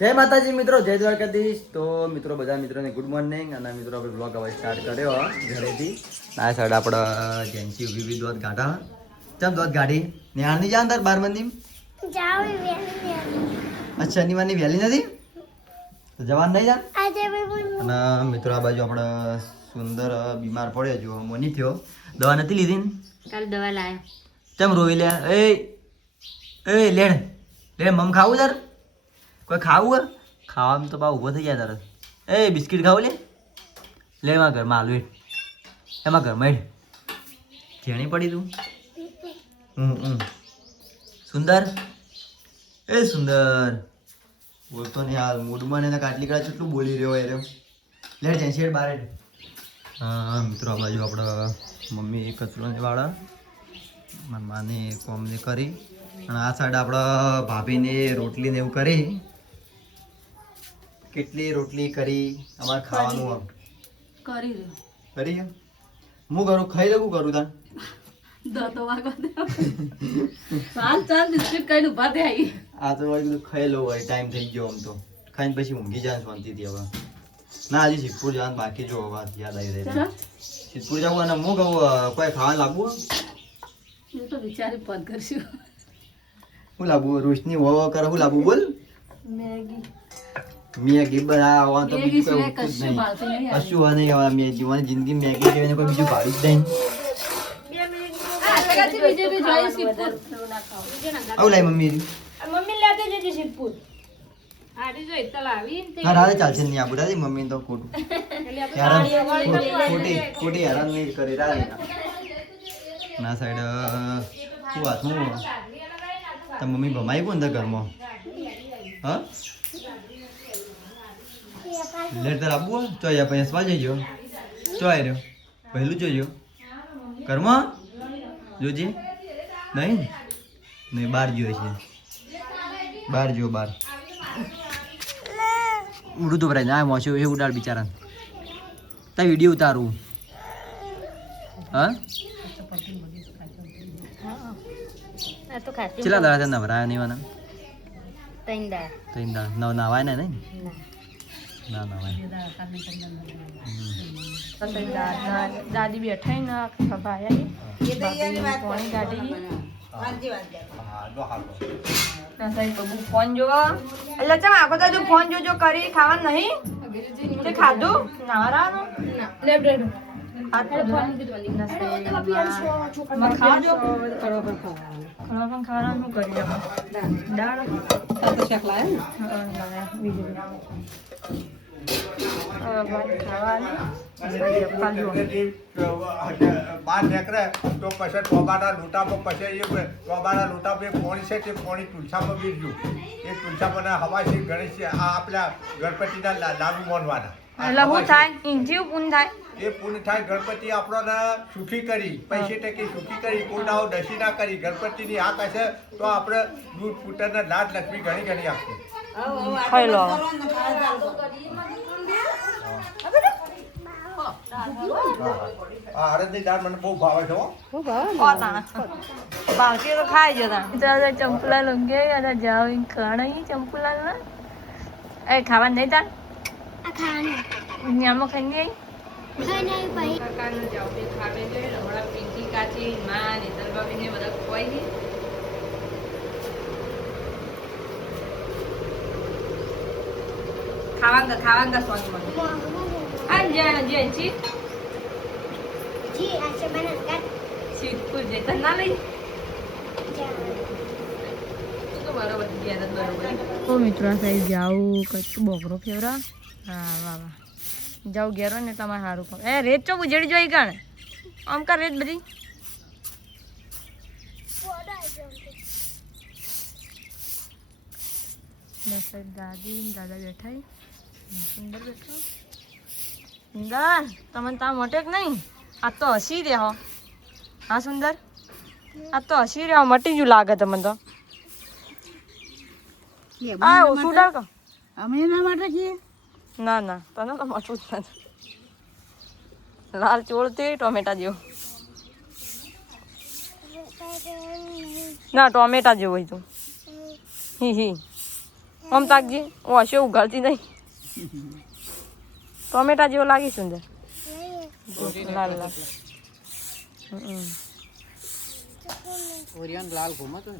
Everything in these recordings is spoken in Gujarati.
જય માતાજી મિત્રો, જય દ્વારકાધીશ. તો મિત્રો બધા મિત્રોને ગુડ મોર્નિંગ. અને મિત્રો આપણે બ્લોગ હવે સ્ટાર્ટ કર્યો ઘરેથી. આ સાઈડ આપણે જેન્સી ઉભી દોધ ગાઢા ચમ દોધ ગાઢી નિહાળની જા અંદર 12 મંદી અચ્છા શનિવારની વહેલી નથી તો જવાન નહીં જા. અને મિત્રો આ બાજુ આપણે સુંદર બીમાર પડ્યો જો મોની થયો. દવા નથી લીધી ને? કાલ દવા લાયા. ચમ રોઈ લે? એ લેડ મમ ખાવું તાર? કોઈ ખાવું ખાવામાં તો બા ઊભો થઈ જાય તરત. એ બિસ્કિટ ખાવું લે એમાં ઘરમાં આલુ એમાં ઘરમાં જેણી પડી તું. સુંદર એ સુંદર બોલતો નહીં હાલ મૂડમાં ને કાટલી કડા કેટલું બોલી રહ્યો એ રહ્યો. લેટ જાય શેડ બાર. હા મિત્રો આ બાજુ આપણે મમ્મી કચરો ને વાળા માને કોમને કરી અને આ સાઈડ આપણા ભાભીને રોટલી ને એવું કરી. કેટલી રોટલી કરી અમારે ખાવાનું કરી રહ્યો કરી હું કરું ખાઈ લઉં કરું તાર દતો વાગો દે ચાલ બિસ્કિટ કઈ ઉભા થે આવી. આ તો બધું ખાઈ લઉં હોય ટાઈમ થઈ ગયો આમ તો ખાઈને પછી ઊંઘી જાય શાંતિથી. હવે ના હજી સિદ્ધપુર જવાનું બાકી જો વાત યાદ આવી રહી. સિદ્ધપુર જવું અને હું કહું કોઈ ખાવાનું લાવવું હું તો વિચારી પદ કરશું. શું લાવવું? રોશની હોવ કરે શું લાવવું બોલ? મેગી બનાવવા તો બીજું કઈ ઉઠતું જ નહીં. કશું હોય નહીં હવે મેં જીવવાની જિંદગી મેગી જેવીને કોઈ બીજું ભાડું જ નહીં. આવું લાવી મમ્મી હા રાધે ચાલશે નહીં આબુ રાધે મમ્મી તો ખોટું ખોટી હેરાન નહીં કરી રાધે ના સાઈડ શું વાત હું તો મમ્મી ભમાઈ કોણ હતા ઘરમાં? હા લેટ તાર આપવું ચોયા પૈસા જઈજો ચોય રહ્યો પહેલું જોઈજો ઘરમાં જોજે નહીં બહાર ગયો છે બહાર જો બહાર ઉડું તો ભરાય ના મોછું એ ઉડાડ બિચારા તા વિડીયો ઉતારું. હા ચેલા દાડા નવરાયા નહીં વાના? ત્રણ દાડા નવ નાવાય ને નહીં ના નાવાય. દાદી બેઠા ને ભાઈ પાણી કાઢી ફોન જોવા એટલે ચમ આખો તો ફોન જોજો કરી ખાવાનું નહીં તે ખાધું નાવાનું ખાવાનું કરી દાળ બાર નીકળે તો પછી ટોબાના લોટામાં પછી એ ટોબાના લોટામાં પોણી છે તે પોણી તુલસામાં બીજું એ તુલસામાં હવા છે ગણેશ આ આપણા ગણપતિના લાડુ મોનવાના એટલે શું થાય ઇન્જીવ પૂન થાય એ પૂર્ણ થાય. ગણપતિ આપણને સુખી કરી પૈસે ટકે સુખી કરી પૂર્ણાઓ દશી ના કરી ગણપતિની આ કહેશે તો આપણે દૂધ પુત્રના લાડ લક્ષ્મી ઘણી ઘણી આપશે. અડદની દાળ મને બહુ ભાવે છે. ભાવતી તો ખાઈ જતા ચંપલા લંગે જાઓ ખાણી ચંપલા એ ખાવા નહીં તાર આમાં ખાઈ ગઈ ખાવાંગા સોન સિદ્ધપુર જતા ના લઈ તો મિત્રો આ સાઈડ જાઉં કચ્છ બોકરો ફેવરા હા વાહ જાઉં ઘેરો ને તમારે સારું કહો એ રેત ચો ઉજેડી જોઈ ગણ આમ કા રેત બધી દાદી દાદા બેઠા સુંદર બેઠો સુંદર તમને તા મોટે કે નહીં આ તો હસી રહ્યો. હા સુંદર આ તો હસી રહ્યો મટી ગયું લાગે તમને તો. આ ઓછું ડાળ કો અમે એના માટે છીએ ના ના તને તો મટવું જ નથી. લાલ ચોળતી ટોમેટા જેવો ના ટોમેટા જેવો હોય તું હી હી આમ તાકજી હું હશે ઉગાડતી નહીં ટોમેટા જેવો લાગી સુંદર લાલ લાલ ઓરિયન લાલ ઘુમા તો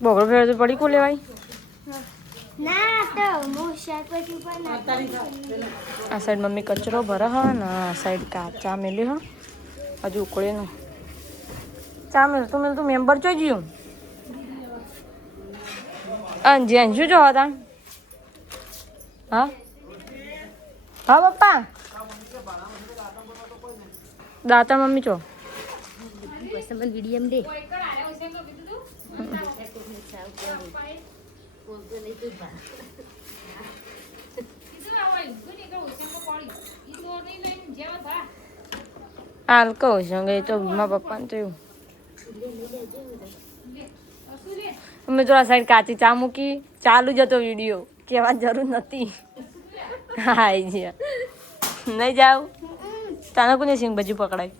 બોગડો ફેર તો પડી કો લેવાય આ સાઈડ મમ્મી કચરો ભરે હા ને આ સાઈડ ચા મેલી હા હજુ ઉકળે ને ચા મેલતું મેમ્બર જોઈ ગયું અંજન શું જો હતા હા હા પપ્પા દાતા મમ્મી ચો હાલ કહું છું કે તો મારા પપ્પાને તો એવું અમે થોડા સાઈડ કાચી ચા મૂકી ચાલુ જ હતો વિડીયો કહેવા જરૂર નથી હા જી નહીં જાવ તને કોને સિંગ બાજુ પકડાય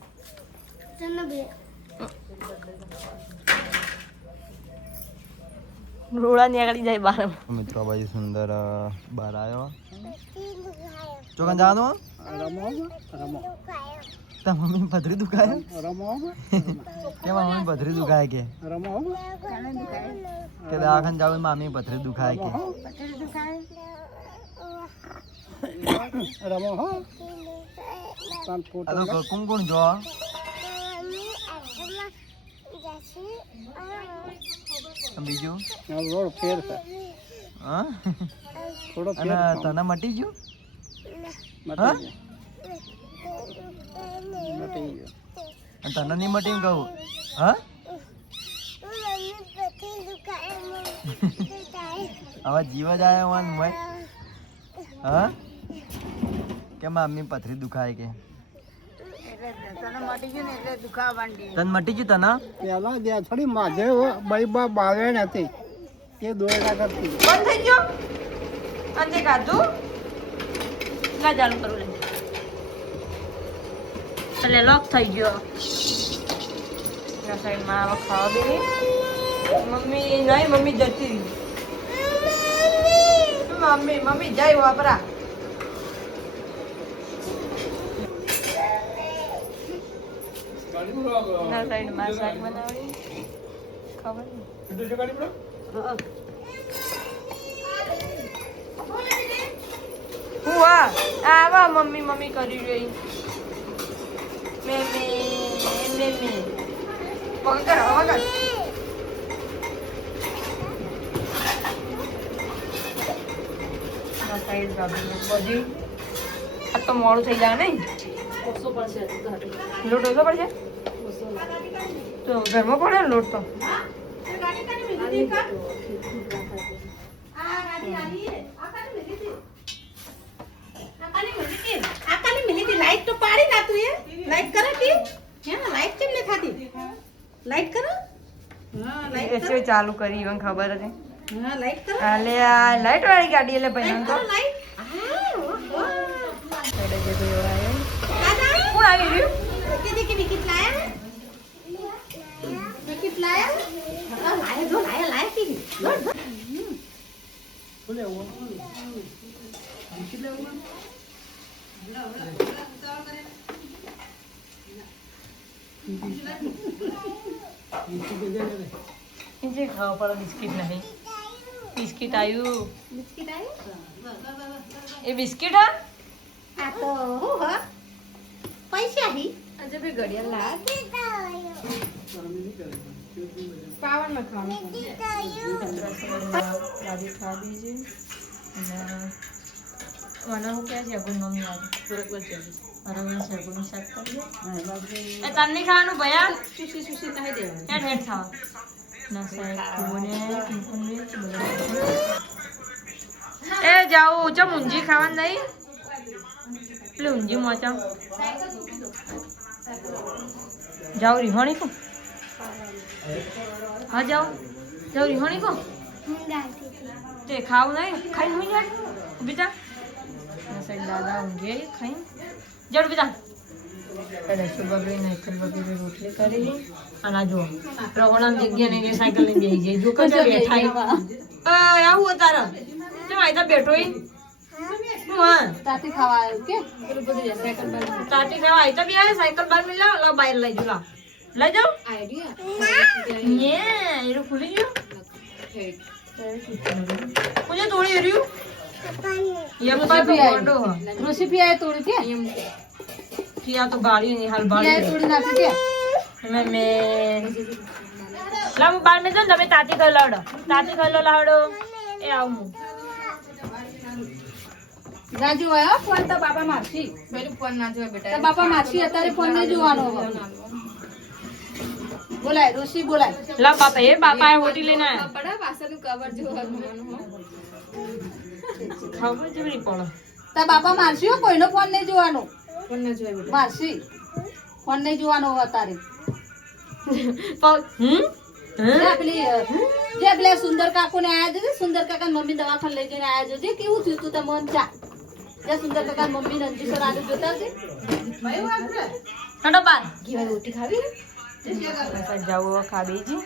રોડા નીકળી જાય બહાર મિત્રો બાજુ સુંદર બહાર આવ્યો ચોકન જવાનું તા મમ્મી પથરી દુખાય કે મમ્મી પથરી દુખાય કે દવાખાને જાવ મામી પથરી દુખાય કે કોણ કોણ જો બીજું ફેર છે હા થોડો અને તને મટી ગયું હા અને તને નહીં મટી એમ કહું હા હવે જીવ જ આવ્યો મન મોય હા કે મમ્મી પથરી દુખાય કે તને મટી ગયું તને પેલા દે થોડી માધે બઈ બાવે નથી એ દોડા કરતી બંધ થઈ ગયો અંજે કાધું ના ચાલુ કરું લે એટલે લોક થઈ ગયો ના સાઈડમાં આવા ખાવા બેની મમ્મી નહીં મમ્મી જતી મમ્મી જાય વાપરા ના સાઈડમાં શાક બનાવી ખબર હું આવા મમ્મી કરી રહી મેમી વગર સાઈડ બધી આ તો મોડું થઈ જાય નહીં લોટ ઓછો પડશે તો ઘરમાં પડે ને લોટ તો लाइट तो पाड़ी ना तू ये लाइट करो की है ना लाइट केम ने खाती लाइट करो हां लाइट ऐसे चालू करी इवन खबर है हां लाइट करो अले आ लाइट वाली गाड़ी ले पहन तो लाइट चले जे तो आयो दादा कौन आ गई किती विकेट लाया विकेट लाया लाया जो लाया की बोले वो विकेट ले वो इनसे खाओ पड़ा बिस्किट नहीं बिस्किट आयु ये बिस्किट है आ तो हो हा पैसे ही अच्छा भी गड़िया ला पावन में खाना दादी खा दीजिए મને હું ક્યાં છે ગુણ મમ્મી આજે પૂરક વચ્ચે અરે મને છે ગુણ શાક કરી એ તને ખાવાનું ભયા સુસી કહી દે હેડ હેડ ખાવા ના સાહેબ કોને કુંકુને એ જાઓ ચમ ઊંજી ખાવાનું નહીં પેલી ઊંજી મોચા જાઓ રીહોણી કો હા જાઓ રીહોણી કો તે ખાવું નહીં ખાઈ નહીં યાર બીટા સાઈડ દાદા ઊંઘે ખાઈ જડ બેટા રસુ બગડી નૈખર બગડી રોટલી કરી અને આ જો પ્રવણામ જગ્યા ને સાયકલ લઈને બેસી જાય જો કજો બેઠા આવું તારે કેમ આયતા બેઠો ઈ હું હા તાતી ખાવા આવ્યું કે તાતી ખાવા આયતા બે સાયકલ બાર મિલ લાવ લો બહાર લઈ જાવ લઈ જાવ ને એરું ખુલી ગયું કોને તોડી રહ્યું યપ્પા તો મોટો રેસીપી આય તોડી કે કિયા તો ગાડી ની હાલ આય બાળી તોડી નાખી કે મે લા હું બાર મે જો તમે તાતી ખાઈ લાવડો તાતી ખાઈ લો લાવડો એ આવું હું રાજુ આયો ફોન તો બાપા મારશી પેલું ફોન ના જોવે બેટા તો બાપા મારશી અત્યારે ફોન નહીં જોવાનો હવે બોલાય ઋષિ બોલાય લા બાપા એ બાપા એ હોટી લઈને આયા પડા પાછળનું કવર જોવાનું હો ખબર જ નહીં પડે તા બાપા મારશી હો કોઈનો ફોન નહીં જોવાનો ફોન ના જોવે બેટા મારશી ફોન નહીં જોવાનો હવે અત્યારે જે પેલા સુંદર કાકુ ને આયા જોજે સુંદર કાકા મમ્મી દવાખાને લઈ જઈને આયા જોજે કેવું થયું તું તમને ચા જે સુંદર કાકા મમ્મી નંદીસર આજે જોતા છે હટો બાર ઘી વાળી રોટી ખાવી જાવ ખાવી જી